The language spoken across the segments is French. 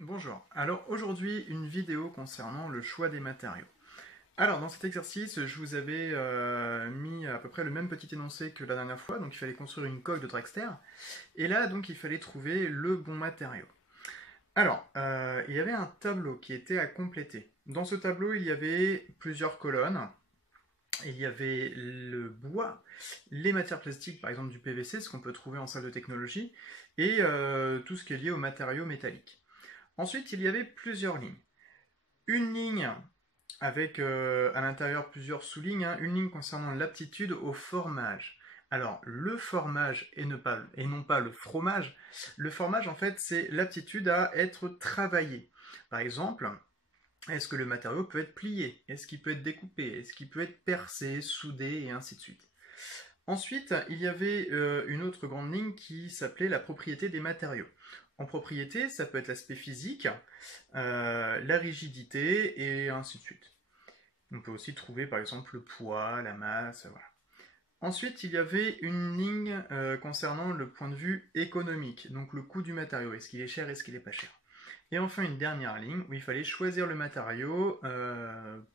Bonjour, alors aujourd'hui une vidéo concernant le choix des matériaux. Alors dans cet exercice, je vous avais mis à peu près le même petit énoncé que la dernière fois, donc il fallait construire une coque de Dragster, et là donc il fallait trouver le bon matériau. Alors, il y avait un tableau qui était à compléter. Dans ce tableau, il y avait plusieurs colonnes, il y avait le bois, les matières plastiques, par exemple du PVC, ce qu'on peut trouver en salle de technologie, et tout ce qui est lié aux matériaux métalliques. Ensuite, il y avait plusieurs lignes. Une ligne avec à l'intérieur plusieurs sous-lignes, hein, une ligne concernant l'aptitude au formage. Alors, le formage et non pas le fromage, le formage en fait c'est l'aptitude à être travaillé. Par exemple, est-ce que le matériau peut être plié? Est-ce qu'il peut être découpé? Est-ce qu'il peut être percé, soudé et ainsi de suite? Ensuite, il y avait une autre grande ligne qui s'appelait la propriété des matériaux. En propriété, ça peut être l'aspect physique, la rigidité et ainsi de suite. On peut aussi trouver par exemple le poids, la masse, voilà. Ensuite, il y avait une ligne concernant le point de vue économique, donc le coût du matériau, est-ce qu'il est cher, est-ce qu'il n'est pas cher. Et enfin une dernière ligne où il fallait choisir le matériau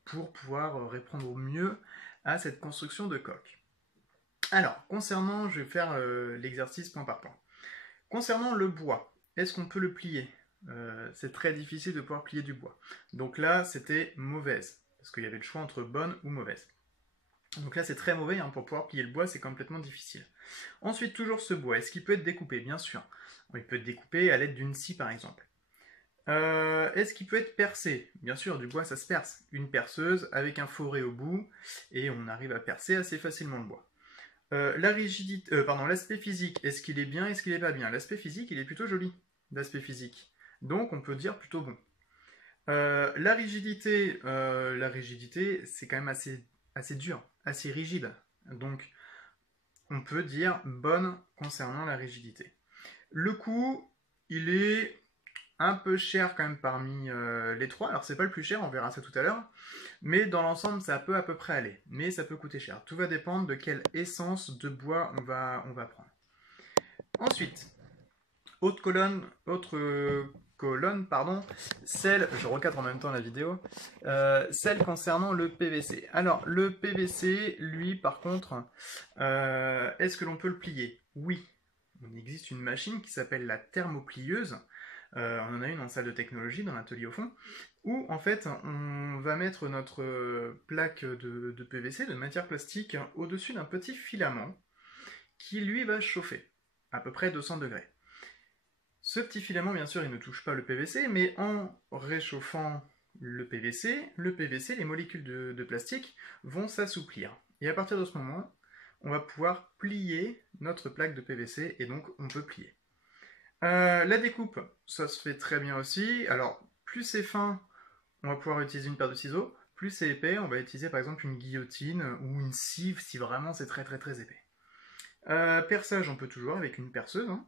pour pouvoir répondre au mieux à cette construction de coque. Alors, concernant, je vais faire l'exercice point par point. Concernant le bois, est-ce qu'on peut le plier? C'est très difficile de pouvoir plier du bois. Donc là, c'était mauvaise, parce qu'il y avait le choix entre bonne ou mauvaise. Donc là, c'est très mauvais, hein, pour pouvoir plier le bois, c'est complètement difficile. Ensuite, toujours ce bois, est-ce qu'il peut être découpé? Bien sûr. Il peut être découpé à l'aide d'une scie, par exemple. Est-ce qu'il peut être percé? Bien sûr, du bois, ça se perce. Une perceuse avec un fourré au bout, et on arrive à percer assez facilement le bois. La rigidité, l'aspect physique, est-ce qu'il est bien, est-ce qu'il est pas bien? L'aspect physique, il est plutôt joli, l'aspect physique. Donc, on peut dire plutôt bon. La rigidité, c'est quand même assez dur, assez rigide. Donc, on peut dire bonne concernant la rigidité. Le coût, il est un peu cher quand même parmi les trois. Alors, c'est pas le plus cher, on verra ça tout à l'heure. Mais dans l'ensemble, ça peut à peu près aller. Mais ça peut coûter cher. Tout va dépendre de quelle essence de bois on va prendre. Ensuite, autre colonne, pardon, celle, je recadre en même temps la vidéo, celle concernant le PVC. Alors, le PVC, lui, par contre, est-ce que l'on peut le plier? Oui. Il existe une machine qui s'appelle la thermoplieuse. On en a une en salle de technologie, dans l'atelier au fond, où en fait on va mettre notre plaque de PVC, de matière plastique, au-dessus d'un petit filament qui lui va chauffer à peu près 200 degrés. Ce petit filament, bien sûr, il ne touche pas le PVC, mais en réchauffant le PVC, les molécules de plastique vont s'assouplir. Et à partir de ce moment, on va pouvoir plier notre plaque de PVC, et donc on peut plier. La découpe, ça se fait très bien aussi. Alors, plus c'est fin, on va pouvoir utiliser une paire de ciseaux. Plus c'est épais, on va utiliser par exemple une guillotine ou une scie si vraiment c'est très très très épais. Perçage, on peut toujours avec une perceuse, hein.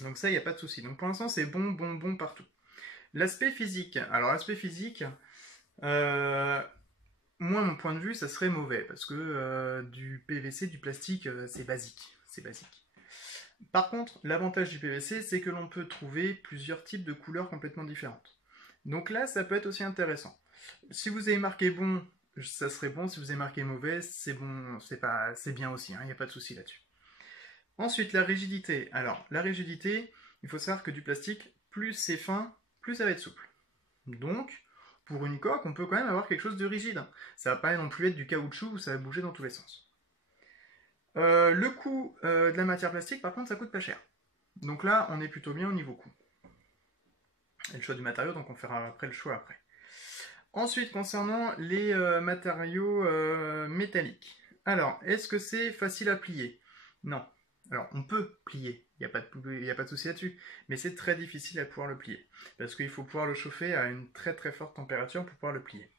Donc ça, il n'y a pas de souci. Donc pour l'instant, c'est bon, bon, bon partout. L'aspect physique. Alors l'aspect physique, moi, mon point de vue, ça serait mauvais parce que du PVC, du plastique, c'est basique. C'est basique. Par contre, l'avantage du PVC, c'est que l'on peut trouver plusieurs types de couleurs complètement différentes. Donc là, ça peut être aussi intéressant. Si vous avez marqué bon, ça serait bon. Si vous avez marqué mauvais, c'est bon, c'est bien aussi. Il n'y a pas de souci là-dessus. Ensuite, la rigidité. Alors, la rigidité, il faut savoir que du plastique, plus c'est fin, plus ça va être souple. Donc, pour une coque, on peut quand même avoir quelque chose de rigide. Ça va pas non plus être du caoutchouc où ça va bouger dans tous les sens. Le coût de la matière plastique, par contre, ça coûte pas cher. Donc là, on est plutôt bien au niveau coût. Et le choix du matériau, donc on fera après le choix après. Ensuite, concernant les matériaux métalliques. Alors, est-ce que c'est facile à plier? Non. Alors, on peut plier, il n'y a pas de souci là-dessus, mais c'est très difficile à pouvoir le plier, parce qu'il faut pouvoir le chauffer à une très très forte température pour pouvoir le plier.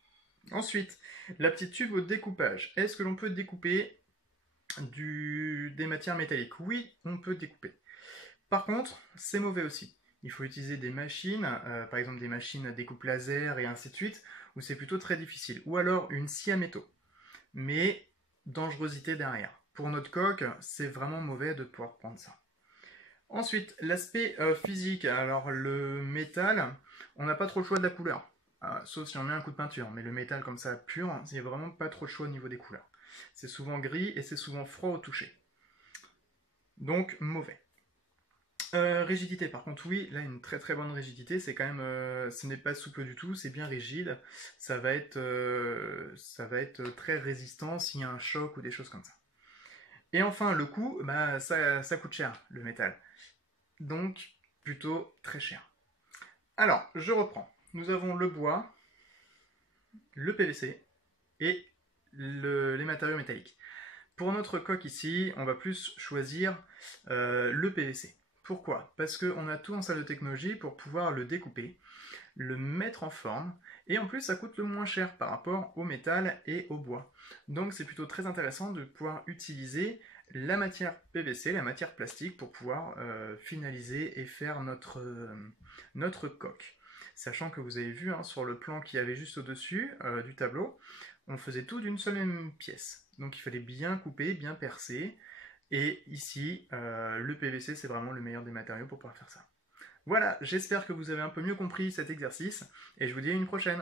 Ensuite, l'aptitude au découpage. Est-ce que l'on peut découper des matières métalliques? Oui, on peut découper. Par contre, c'est mauvais aussi. Il faut utiliser des machines, par exemple des machines à découpe laser et ainsi de suite, où c'est plutôt très difficile. Ou alors une scie à métaux. Mais dangerosité derrière. Pour notre coque, c'est vraiment mauvais de pouvoir prendre ça. Ensuite, l'aspect physique. Alors le métal, on n'a pas trop le choix de la couleur. Sauf si on met un coup de peinture, mais le métal comme ça pur, il n'y a vraiment pas trop de choix au niveau des couleurs. C'est souvent gris et c'est souvent froid au toucher. Donc mauvais. Rigidité, par contre, oui, là une très très bonne rigidité, c'est quand même, ce n'est pas souple du tout, c'est bien rigide, ça va être très résistant s'il y a un choc ou des choses comme ça. Et enfin, le coût, bah, ça coûte cher, le métal. Donc, plutôt très cher. Alors, je reprends. Nous avons le bois, le PVC et les matériaux métalliques. Pour notre coque ici, on va plus choisir le PVC. Pourquoi? Parce qu'on a tout en salle de technologie pour pouvoir le découper, le mettre en forme, et en plus ça coûte le moins cher par rapport au métal et au bois. Donc c'est plutôt très intéressant de pouvoir utiliser la matière PVC, la matière plastique, pour pouvoir finaliser et faire notre coque. Sachant que vous avez vu sur le plan qu'il y avait juste au-dessus du tableau, on faisait tout d'une seule même pièce. Donc il fallait bien couper, bien percer. Et ici, le PVC, c'est vraiment le meilleur des matériaux pour pouvoir faire ça. Voilà, j'espère que vous avez un peu mieux compris cet exercice, et je vous dis à une prochaine.